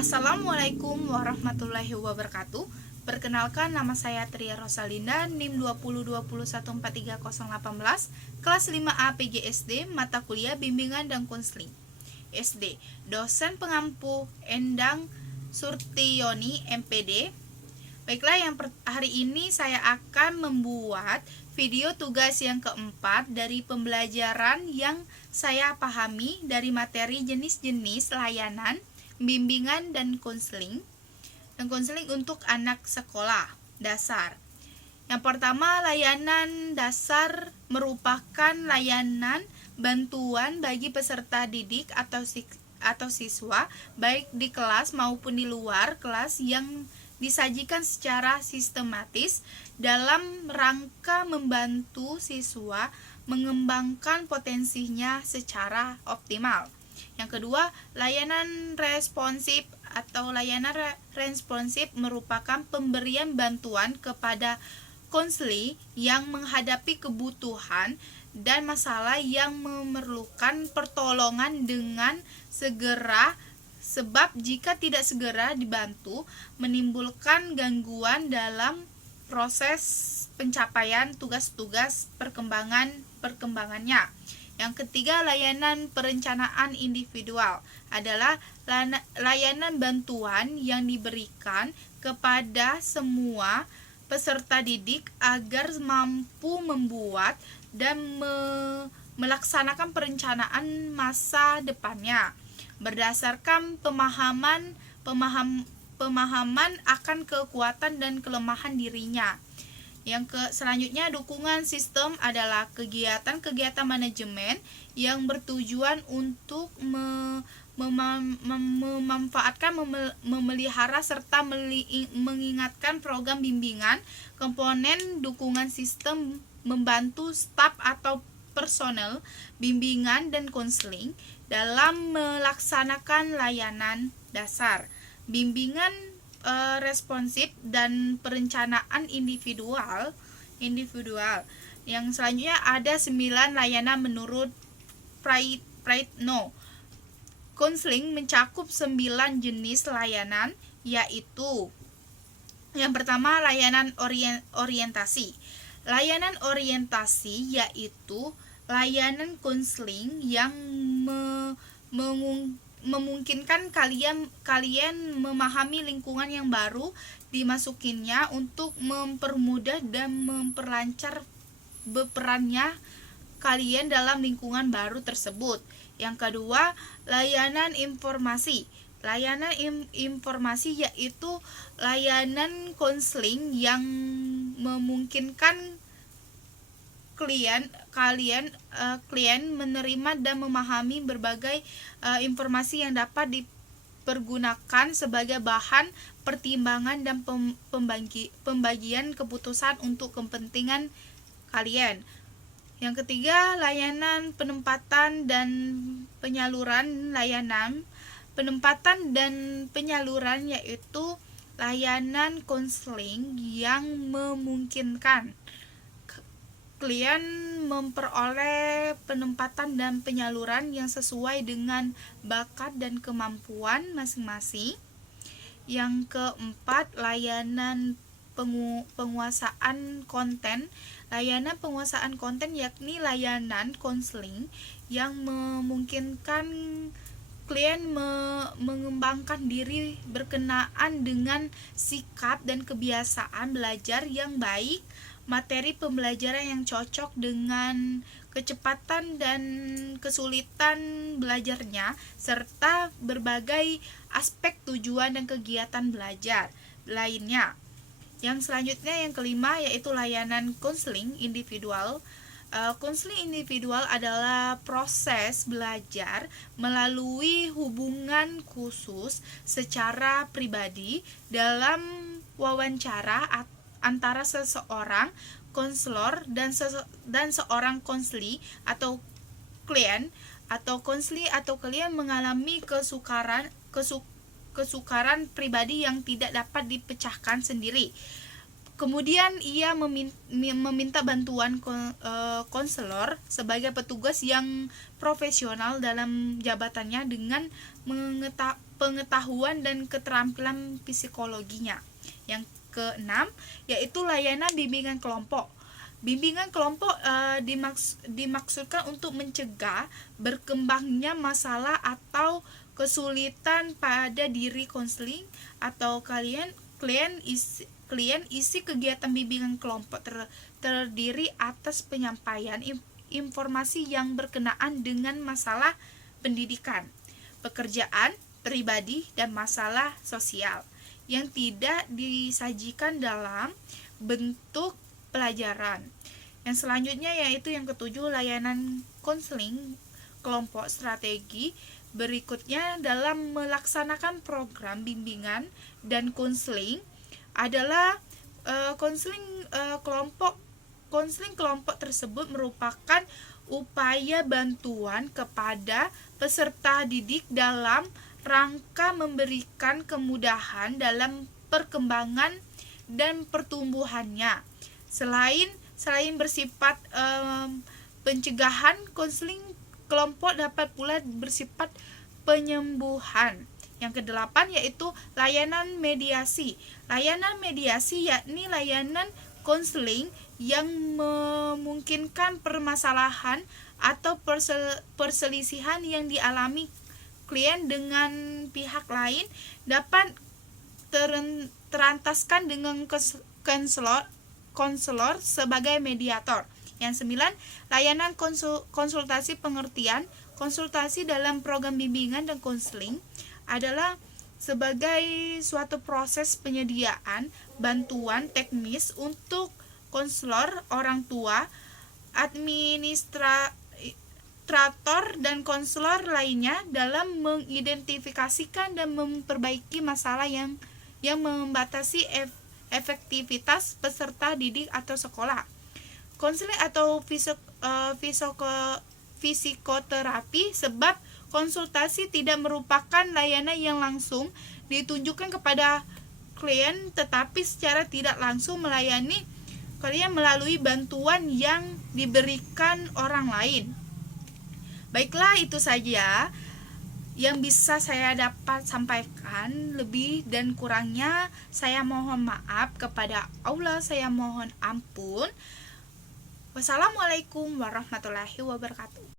Assalamualaikum warahmatullahi wabarakatuh. Perkenalkan, nama saya Tria Rosalinda, NIM 2020143018, kelas 5A PGSD, mata kuliah bimbingan dan konseling. SD, dosen pengampu Endang Surtiyoni, MPD. Baiklah, hari ini saya akan membuat video tugas yang keempat dari pembelajaran yang saya pahami dari materi jenis-jenis layanan, bimbingan dan konseling untuk anak sekolah dasar. Yang pertama, layanan dasar merupakan layanan bantuan bagi peserta didik atau siswa baik di kelas maupun di luar kelas yang disajikan secara sistematis dalam rangka membantu siswa mengembangkan potensinya secara optimal. Yang kedua, layanan responsif atau layanan responsif merupakan pemberian bantuan kepada konseli yang menghadapi kebutuhan dan masalah yang memerlukan pertolongan dengan segera, sebab jika tidak segera dibantu menimbulkan gangguan dalam proses pencapaian tugas-tugas perkembangannya. Yang ketiga, layanan perencanaan individual adalah layanan bantuan yang diberikan kepada semua peserta didik agar mampu membuat dan melaksanakan perencanaan masa depannya berdasarkan pemahaman akan kekuatan dan kelemahan dirinya. Selanjutnya, dukungan sistem adalah kegiatan-kegiatan manajemen yang bertujuan untuk memanfaatkan, memelihara serta mengingatkan program bimbingan. Komponen dukungan sistem membantu staf atau personel bimbingan dan konseling dalam melaksanakan layanan dasar, bimbingan responsif dan perencanaan individual. Yang selanjutnya ada 9 layanan menurut Praitno. Konseling mencakup 9 jenis layanan, yaitu yang pertama, layanan orientasi. Layanan orientasi yaitu layanan konseling yang memungkinkan kalian memahami lingkungan yang baru dimasukinya untuk mempermudah dan memperlancar berperannya kalian dalam lingkungan baru tersebut. Yang kedua, layanan informasi. Layanan informasi yaitu layanan konseling yang memungkinkan klien menerima dan memahami berbagai informasi yang dapat dipergunakan sebagai bahan pertimbangan dan pembagian keputusan untuk kepentingan kalian. Yang ketiga, layanan penempatan dan penyaluran. Layanan penempatan dan penyaluran yaitu layanan konseling yang memungkinkan klien memperoleh penempatan dan penyaluran yang sesuai dengan bakat dan kemampuan masing-masing. Yang keempat, layanan penguasaan konten. Layanan penguasaan konten yakni layanan konseling yang memungkinkan klien mengembangkan diri berkenaan dengan sikap dan kebiasaan belajar yang baik, materi pembelajaran yang cocok dengan kecepatan dan kesulitan belajarnya, serta berbagai aspek tujuan dan kegiatan belajar lainnya. Yang selanjutnya, yang kelima, yaitu layanan konseling individual. Konseling individual adalah proses belajar melalui hubungan khusus secara pribadi dalam wawancara antara seseorang konselor dan seorang konseli atau klien, atau konseli atau klien mengalami kesukaran pribadi yang tidak dapat dipecahkan sendiri. Kemudian ia meminta bantuan konselor sebagai petugas yang profesional dalam jabatannya dengan pengetahuan dan keterampilan psikologinya. Yang keenam yaitu layanan bimbingan kelompok. Bimbingan kelompok dimaksudkan untuk mencegah berkembangnya masalah atau kesulitan pada diri konseling atau klien. Isi kegiatan bimbingan kelompok terdiri atas penyampaian informasi yang berkenaan dengan masalah pendidikan, pekerjaan, pribadi, dan masalah sosial yang tidak disajikan dalam bentuk pelajaran. Yang selanjutnya yaitu yang ketujuh, layanan konseling kelompok strategi berikutnya dalam melaksanakan program bimbingan dan konseling adalah konseling kelompok tersebut merupakan upaya bantuan kepada peserta didik dalam rangka memberikan kemudahan dalam perkembangan dan pertumbuhannya. Selain bersifat pencegahan, konseling kelompok dapat pula bersifat penyembuhan. Yang kedelapan yaitu layanan mediasi. Layanan mediasi yakni layanan konseling yang memungkinkan permasalahan atau perselisihan yang dialami klien dengan pihak lain dapat terantaskan dengan konselor sebagai mediator. Yang 9, layanan konsultasi pengertian. Konsultasi dalam program bimbingan dan konseling adalah sebagai suatu proses penyediaan bantuan teknis untuk konselor, orang tua, administrator, dan konselor lainnya dalam mengidentifikasikan dan memperbaiki masalah yang membatasi efektivitas peserta didik atau sekolah. Konseling atau psikoterapi sebab konsultasi tidak merupakan layanan yang langsung ditunjukkan kepada klien, tetapi secara tidak langsung melayani klien melalui bantuan yang diberikan orang lain. Baiklah, itu saja yang bisa saya dapat sampaikan. Lebih dan kurangnya saya mohon maaf kepada Allah, saya mohon ampun. Wassalamualaikum warahmatullahi wabarakatuh.